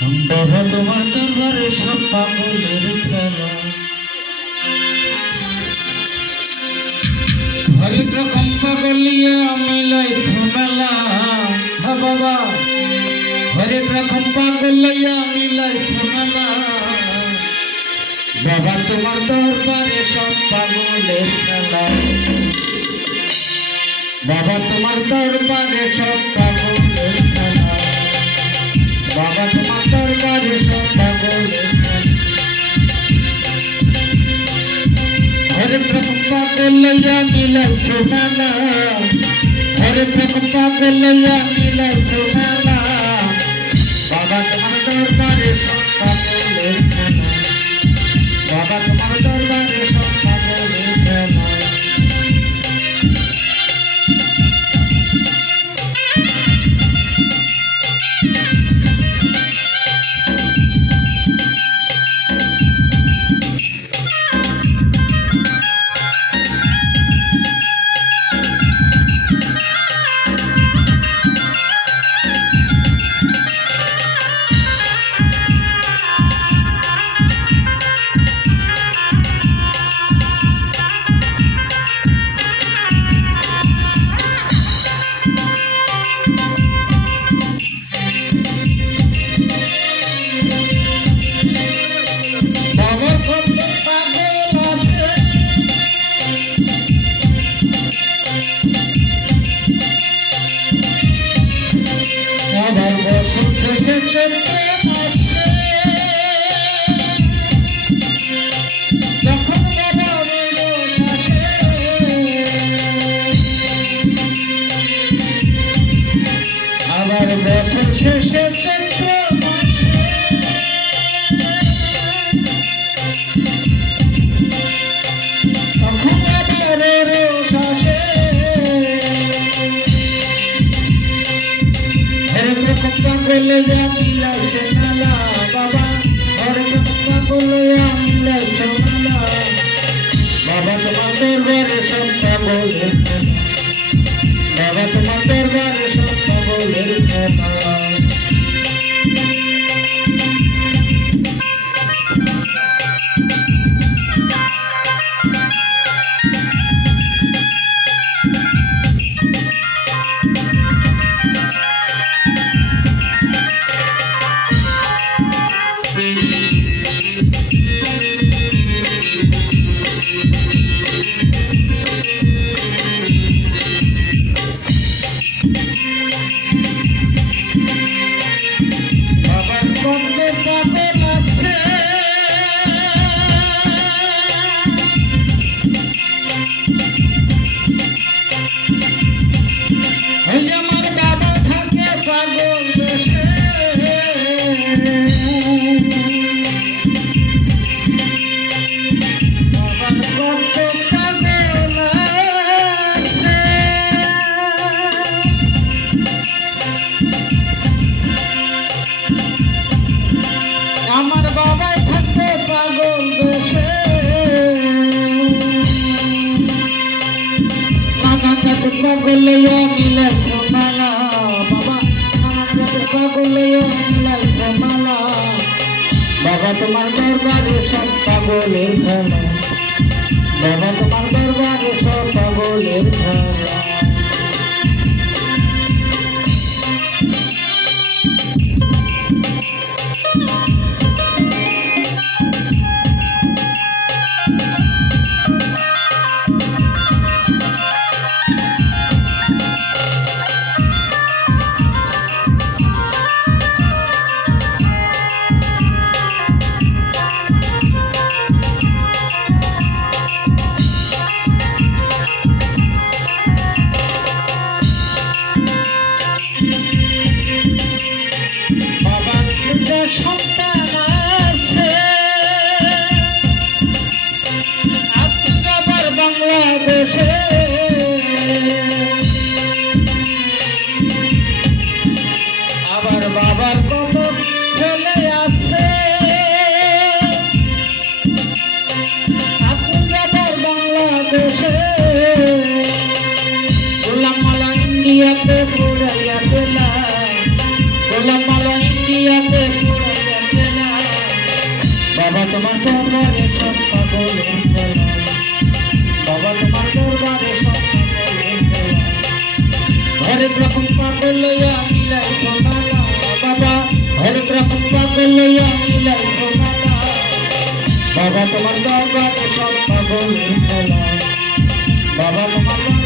বাবা তোমার দরবারে সব পাগলের খেলা, হরেক রকম পাগলিয়া মিলাইছো মেলা। হ্যাঁ বাবা, হরেক রকম পাগলিয়া মিলাইছো মেলা। বাবা তোমার দরবারে সব পাগলের খেলা, বাবা তোমার দরবারে সব পাগলের খেলা, বাবা তোমার দরবারে সব পাগলের খেলা। হরেক রকম পাগলিয়া মিলাইছো মেলা, হরেক রকম পাগলিয়া মিলাইছো মেলা। বাবা তোমার দরবারে সব পাগলের খেলা, বাবা তোমার দরবারে সব পাগলের খেলা। আবার বসন্ত শেষে চৈত্র মাসে যখন বাবার আসে, আবার বছর শেষে চৈত্র মাসে তখন বাবার রোষ আসে। হরেক রকম পাগলিয়া মিলাইছো মেলা, বাবা হরেক রকম পাগলিয়া মিলাইছো মেলা। বাবা তোমার দরবারে সব পাগলের খেলা, বাবা তোমার দরবারে সব পাগলের খেলা। বাবার কত পাগল আছে, ওই আমার বাবা থাকে পাগল বেশে। বাবার কত পাগল আছে, আমার বাবাই থাকতে পাগল বেশে। নানা কত পাগলিয়া মিলাইছো মেলা, বাবা নানা কত পাগলিয়া মিলাইছো মেলা। বাবা তোমার দরবারে সব পাগলের খেলা, বাবা তোমার দরবারে সব পাগলের খেলা। রকম পাগল লইয়া মিলাই সোনালা বাবা, হরেক রকম পাগল লইয়া মিলাই সোনালা বাবা, তোমার দরবারে সব পাগলের খেলা বাবা, তোমার